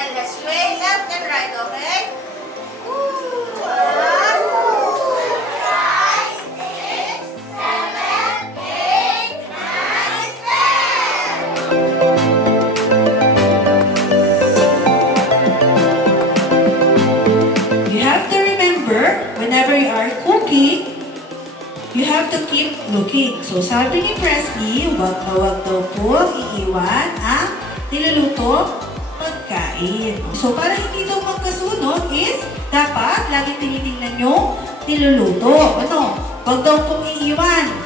Then let's sway left and right, okay? Whenever you are cooking, you have to keep looking. So, sabi ni Presley, wag daw po iiwan ang niluluto pagkain. So, para hindi daw magkasunod is, dapat lagi tinitingnan yung niluluto. Ano? Wag daw pong iiwan.